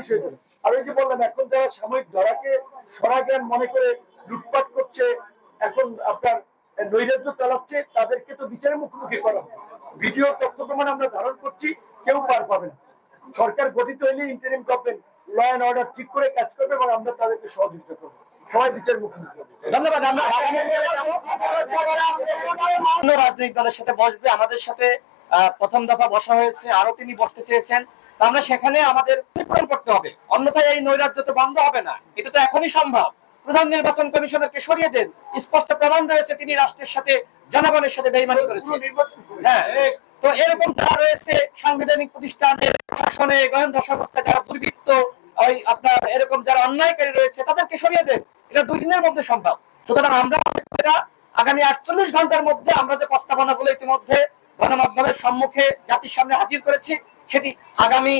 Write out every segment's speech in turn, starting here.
বিষয়টা। আর ওই যে বললাম, এখন যারা সাময়িক ধরাকে সরাজ্ঞান মনে করে লুটপাট করছে, এখন আপনার নৈরাজ্য চালাচ্ছে, তাদেরকে তো বিচারের মুখোমুখি করা হবে। ভিডিও তথ্য প্রমাণ আমরা ধারণ করছি, কেউ পার পাবে না। সরকার গঠিত হলে interim government law and order ঠিক করে কাজ করবে এবং আমরা তাদেরকে সহযোগিতা করবো। সবাই বিচারের মুখোমুখি হবে। ধন্যবাদ। আমরা অন্য রাজনৈতিক দলের সাথে বসবে, আমাদের সাথে প্রথম দফা বসা হয়েছে, আরো তিনি বসতে চেয়েছেন। আমরা সেখানে আমাদের পূরণ করতে হবে, অন্যথায় এই নৈরাজ্য তো বন্ধ হবে না। এটা তো এখনই সম্ভব। প্রধান নির্বাচন কমিশনারকে সরিয়ে দেন, স্পষ্ট প্রমাণ রয়েছে তিনি রাষ্ট্রের সাথে, জনগণের সাথে বেইমানি করেছেন। হ্যাঁ, তো এরকম যারা রয়েছে সাংবিধানিক প্রতিষ্ঠানের, শাসনে, গোয়েন্দা সংস্থা, যারা দুর্বৃত্ত, ওই আপনার এরকম যারা অন্যায়কারী রয়েছে, তাদেরকে সরিয়ে দেন। এটা 2 দিনের মধ্যে সম্ভব। সুতরাং আমরা আগামী 48 ঘন্টার মধ্যে আমরা যে প্রস্তাবনাগুলো ইতিমধ্যে গণমাধ্যমের সম্মুখে জাতির সামনে হাজির করেছি, সেটি আগামী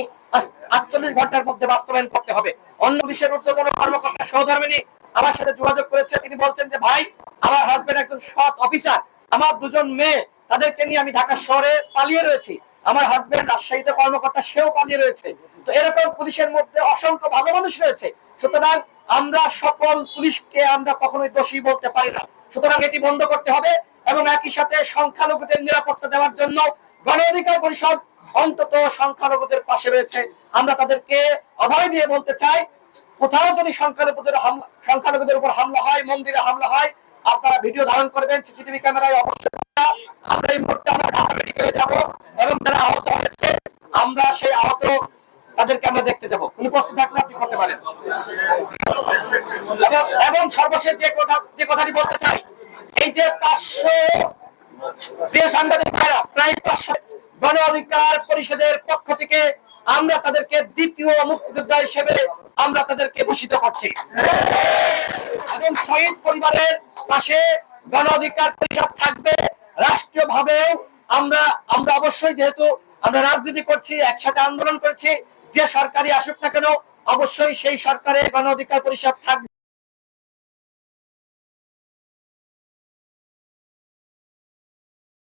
48 ঘন্টার মধ্যে বাস্তবায়ন করতে হবে। অন্য বিশ্বের ঊর্ধ্বতন কর্মকর্তা সহধর্মিনী আমার সাথে যোগাযোগ করেছে। তিনি বলছেন যে ভাই, আমার হাজবেন্ড একজন সৎ অফিসার, আমার 2 জন মেয়ে, তাদেরকে নিয়ে আমি ঢাকা শহরে পালিয়ে রয়েছি। আমার হাজবেন্ড রাজশাহীতে কর্মকর্তা, সেও পালিয়ে রয়েছে। তো এরকম পুলিশের মধ্যে অসংখ্য ভালো মানুষ রয়েছে। সুতরাং আমরা সকল পুলিশকে আমরা কখনোই দোষী বলতে পারি না। সুতরাং এটি বন্ধ করতে হবে এবং একই সাথে সংখ্যালঘুদের নিরাপত্তা দেওয়ার জন্য গণ অধিকার পরিষদ অন্তত সংখ্যালঘুদের পাশে রয়েছে। আমরা তাদেরকে অভয় দিয়ে বলতে চাই, কোথাও যদি সংখ্যালঘুদের উপর হামলা হয়, মন্দিরে হামলা হয়, আপনারা ভিডিও ধারণ করবেন, সিসিটিভি ক্যামেরায় অবশ্যই। আমরা এই মুহূর্তে আমরা ঢাকা মেডিকেলে যাব এবং যারা আহত হয়েছে, আমরা সেই আহত তাদেরকে আমরা দেখতে যাব। কোন প্রশ্ন থাকলে আপনি করতে পারেন। এবং সর্বশেষ যে কথাটি বলতে চাই, এই যে 500 প্রিয় সাংবাদিক ভাইরা, প্রায় 500 গণ অধিকার পরিষদের পক্ষ থেকে আমরা তাদেরকে দ্বিতীয় মুক্তিযোদ্ধা হিসেবে আমরা তাদেরকে ভূষিত করছি এবং শহীদ পরিবারের পাশে গণ অধিকার পরিষদ থাকবে। রাষ্ট্রীয়ভাবেও আমরা অবশ্যই, যেহেতু আমরা রাজনীতি করছি, একসাথে আন্দোলন করেছি, যে সরকারি আসুক না কেন, অবশ্যই সেই সরকারে গণ অধিকার পরিষদ থাকবে।